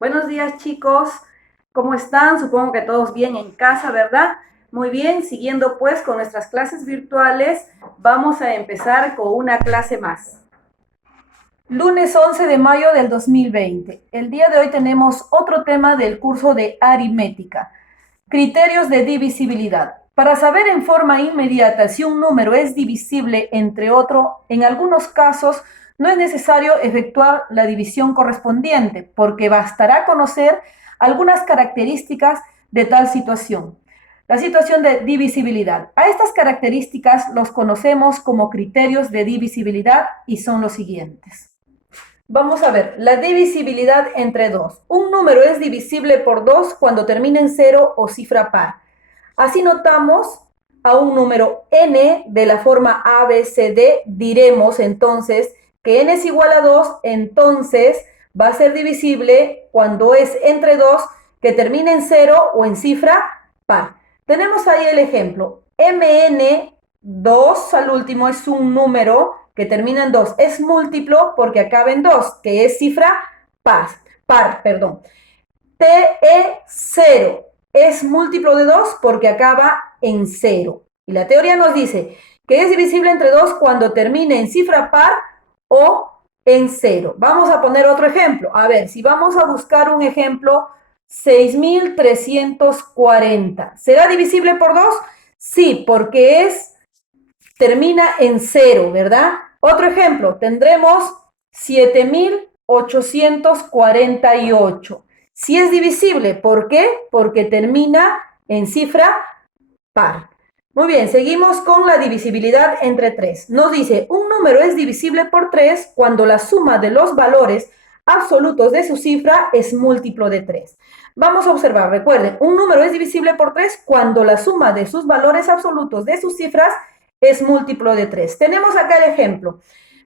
Buenos días, chicos. ¿Cómo están? Supongo que todos bien en casa, ¿verdad? Muy bien, siguiendo pues con nuestras clases virtuales, vamos a empezar con una clase más. Lunes 11 de mayo del 2020. El día de hoy tenemos otro tema del curso de aritmética. Criterios de divisibilidad. Para saber en forma inmediata si un número es divisible entre otro, en algunos casos no es necesario efectuar la división correspondiente, porque bastará conocer algunas características de tal situación. La situación de divisibilidad. A estas características los conocemos como criterios de divisibilidad y son los siguientes. Vamos a ver, la divisibilidad entre 2. Un número es divisible por 2 cuando termina en 0 o cifra par. Así notamos a un número n de la forma A, B, C, D. Diremos entonces que n es igual a 2, entonces va a ser divisible cuando es entre 2 que termina en 0 o en cifra par. Tenemos ahí el ejemplo. Mn2 al último es un número que termina en 2. Es múltiplo porque acaba en 2, que es cifra par. TE0 es múltiplo de 2 porque acaba en 0. Y la teoría nos dice que es divisible entre 2 cuando termine en cifra par o en 0. Vamos a poner otro ejemplo. A ver, si vamos a buscar un ejemplo, 6340. ¿Será divisible por 2? Sí, porque termina en 0, ¿verdad? Otro ejemplo, tendremos 7848. Si es divisible, ¿por qué? Porque termina en cifra par. Muy bien, seguimos con la divisibilidad entre 3. Nos dice, un número es divisible por 3 cuando la suma de los valores absolutos de su cifra es múltiplo de 3. Vamos a observar, recuerden, un número es divisible por 3 cuando la suma de sus valores absolutos de sus cifras es múltiplo de 3. Tenemos acá el ejemplo.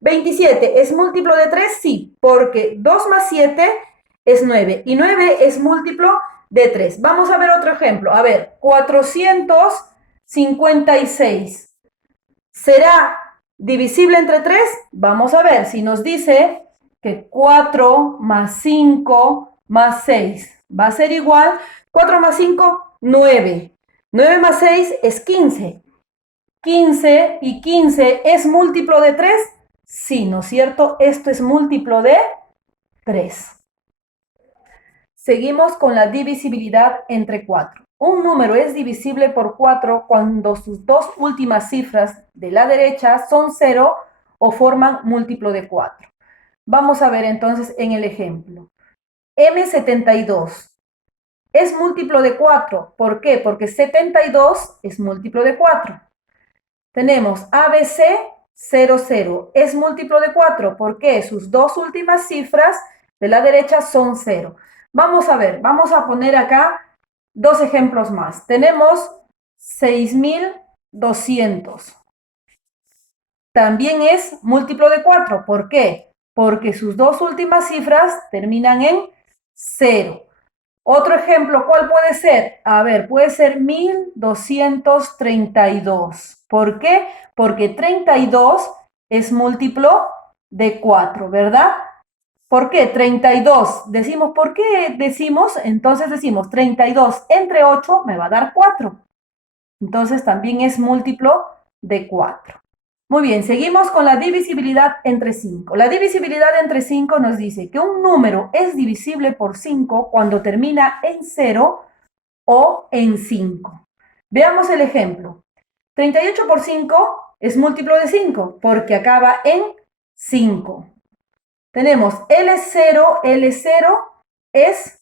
27 es múltiplo de 3, sí, porque 2 más 7 es 9 y 9 es múltiplo de 3. Vamos a ver otro ejemplo. A ver, 456. ¿Será divisible entre 3? Vamos a ver, si nos dice que 4 más 5 más 6 va a ser igual, 4 más 5, 9. 9 más 6 es 15. 15 y 15 es múltiplo de 3. Sí, ¿no es cierto? Esto es múltiplo de 3. Seguimos con la divisibilidad entre 4. Un número es divisible por 4 cuando sus dos últimas cifras de la derecha son 0 o forman múltiplo de 4. Vamos a ver entonces en el ejemplo. M72 es múltiplo de 4. ¿Por qué? Porque 72 es múltiplo de 4. Tenemos ABC 00. Es múltiplo de 4 porque sus dos últimas cifras de la derecha son 0. Vamos a ver, vamos a poner acá dos ejemplos más. Tenemos 6200. También es múltiplo de 4. ¿Por qué? Porque sus dos últimas cifras terminan en 0. Otro ejemplo, ¿cuál puede ser? A ver, puede ser 1232. ¿Por qué? Porque 32 es múltiplo de 4, ¿verdad? ¿Por qué? 32. Decimos, ¿por qué decimos? Entonces decimos 32 entre 8 me va a dar 4. Entonces también es múltiplo de 4. Muy bien, seguimos con la divisibilidad entre 5. La divisibilidad entre 5 nos dice que un número es divisible por 5 cuando termina en 0 o en 5. Veamos el ejemplo. 38 por 5 es múltiplo de 5 porque acaba en 5. Tenemos L0 es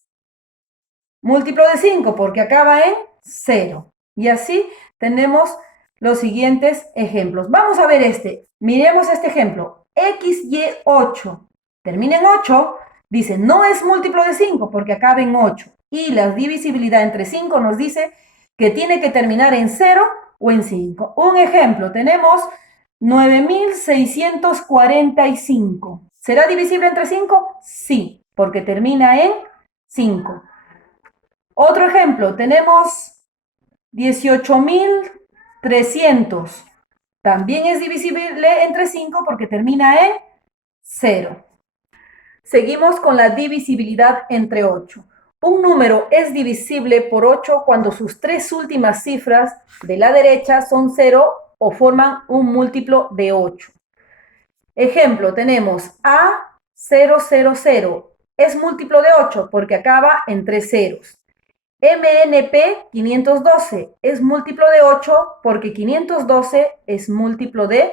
múltiplo de 5 porque acaba en 0. Y así tenemos los siguientes ejemplos. Vamos a ver este. Miremos este ejemplo. XY8 termina en 8. Dice, no es múltiplo de 5 porque acaba en 8. Y la divisibilidad entre 5 nos dice que tiene que terminar en 0 o en 5. Un ejemplo, tenemos 9645. ¿Será divisible entre 5? Sí, porque termina en 5. Otro ejemplo, tenemos 18.300. También es divisible entre 5 porque termina en 0. Seguimos con la divisibilidad entre 8. Un número es divisible por 8 cuando sus tres últimas cifras de la derecha son 0 o forman un múltiplo de 8. Ejemplo, tenemos A000. Es múltiplo de 8 porque acaba en 3 ceros. MNP 512 es múltiplo de 8 porque 512 es múltiplo de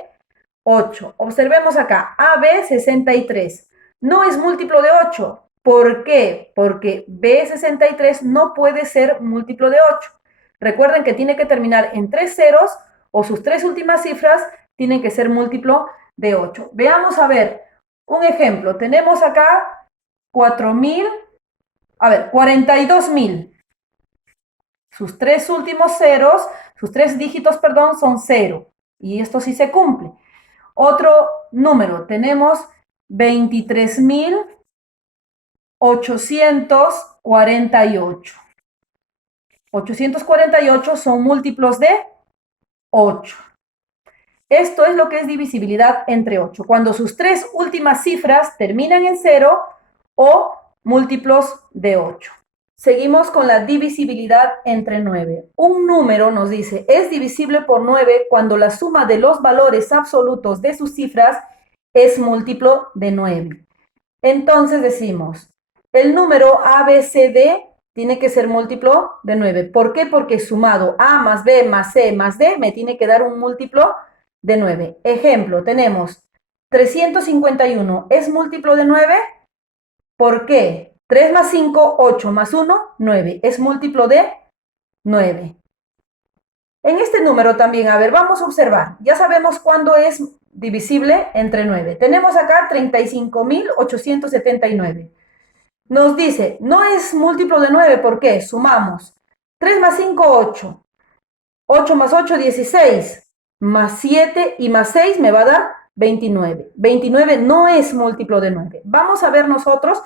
8. Observemos acá, AB 63 no es múltiplo de 8. ¿Por qué? Porque B63 no puede ser múltiplo de 8. Recuerden que tiene que terminar en 3 ceros o sus tres últimas cifras tienen que ser múltiplo de 8. Veamos a ver un ejemplo. Tenemos acá 42.000. Sus tres últimos ceros, sus tres dígitos, perdón, son 0. Y esto sí se cumple. Otro número, tenemos 23.848. 848 son múltiplos de 8. Esto es lo que es divisibilidad entre 8, cuando sus tres últimas cifras terminan en 0 o múltiplos de 8. Seguimos con la divisibilidad entre 9. Un número, nos dice, es divisible por 9 cuando la suma de los valores absolutos de sus cifras es múltiplo de 9. Entonces decimos, el número ABCD tiene que ser múltiplo de 9. ¿Por qué? Porque sumado A más B más C más D me tiene que dar un múltiplo de 9. Ejemplo, tenemos 351. ¿Es múltiplo de 9? ¿Por qué? 3 más 5, 8 más 1, 9. Es múltiplo de 9. En este número también, a ver, vamos a observar. Ya sabemos cuándo es divisible entre 9. Tenemos acá 35.879. Nos dice, no es múltiplo de 9, ¿por qué? Sumamos. 3 más 5, 8. 8 más 8, 16. Más 7 y más 6 me va a dar 29. 29 no es múltiplo de 9. Vamos a ver nosotros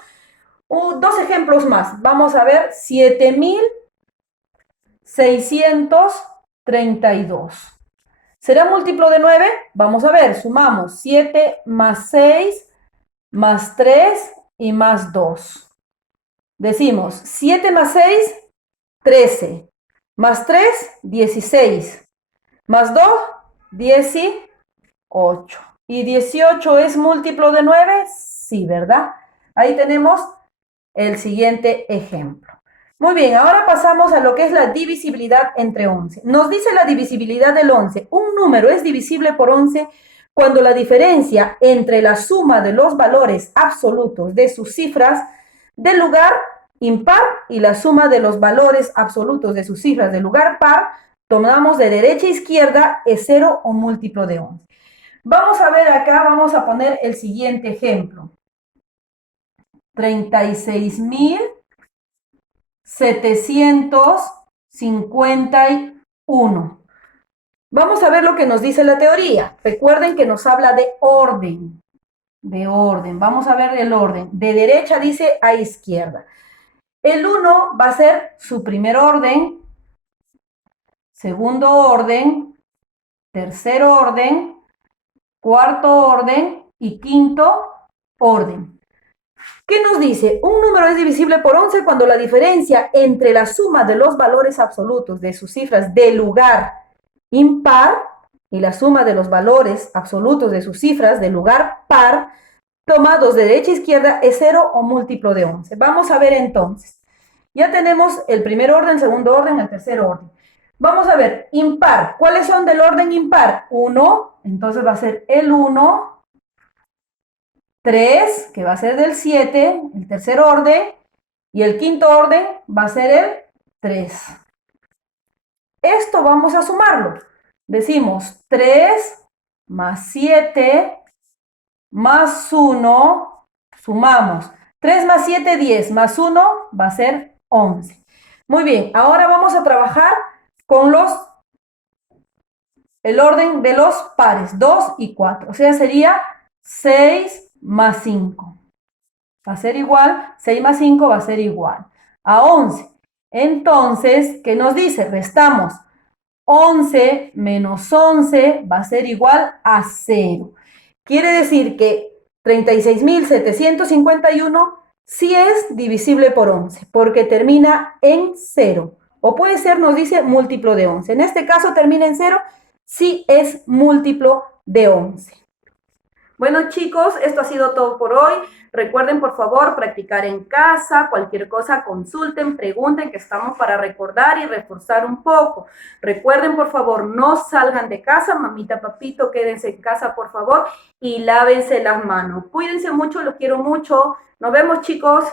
dos ejemplos más. Vamos a ver 7.632. ¿Será múltiplo de 9? Vamos a ver, sumamos 7 más 6 más 3 y más 2. Decimos 7 más 6, 13. Más 3, 16. Más 2, 18. ¿Y 18 es múltiplo de 9? Sí, ¿verdad? Ahí tenemos el siguiente ejemplo. Muy bien, ahora pasamos a lo que es la divisibilidad entre 11. Nos dice la divisibilidad del 11. Un número es divisible por 11 cuando la diferencia entre la suma de los valores absolutos de sus cifras del lugar impar y la suma de los valores absolutos de sus cifras del lugar par, tomamos de derecha a izquierda, es 0 o múltiplo de 11. Vamos a ver acá, vamos a poner el siguiente ejemplo. 36.751. Vamos a ver lo que nos dice la teoría. Recuerden que nos habla de orden. De orden. Vamos a ver el orden. De derecha dice a izquierda. El 1 va a ser su primer orden, segundo orden, tercer orden, cuarto orden y quinto orden. ¿Qué nos dice? Un número es divisible por 11 cuando la diferencia entre la suma de los valores absolutos de sus cifras de lugar impar y la suma de los valores absolutos de sus cifras de lugar par, tomados de derecha a izquierda, es 0 o múltiplo de 11. Vamos a ver entonces. Ya tenemos el primer orden, segundo orden, el tercer orden. Vamos a ver, impar. ¿Cuáles son del orden impar? 1, entonces va a ser el 1. 3, que va a ser del 7, el tercer orden. Y el quinto orden va a ser el 3. Esto vamos a sumarlo. Decimos 3 más 7 más 1, sumamos. 3 más 7, 10, más 1 va a ser 11. Muy bien, ahora vamos a trabajar con el orden de los pares, 2 y 4. O sea, sería 6 más 5. Va a ser igual, 6 más 5 va a ser igual a 11. Entonces, ¿qué nos dice? Restamos. 11 menos 11 va a ser igual a 0. Quiere decir que 36.751 sí es divisible por 11, porque termina en 0. O puede ser, nos dice, múltiplo de 11. En este caso termina en 0, sí es múltiplo de 11. Bueno, chicos, esto ha sido todo por hoy. Recuerden, por favor, practicar en casa. Cualquier cosa, consulten, pregunten, que estamos para recordar y reforzar un poco. Recuerden, por favor, no salgan de casa. Mamita, papito, quédense en casa, por favor, y lávense las manos. Cuídense mucho, los quiero mucho. Nos vemos, chicos.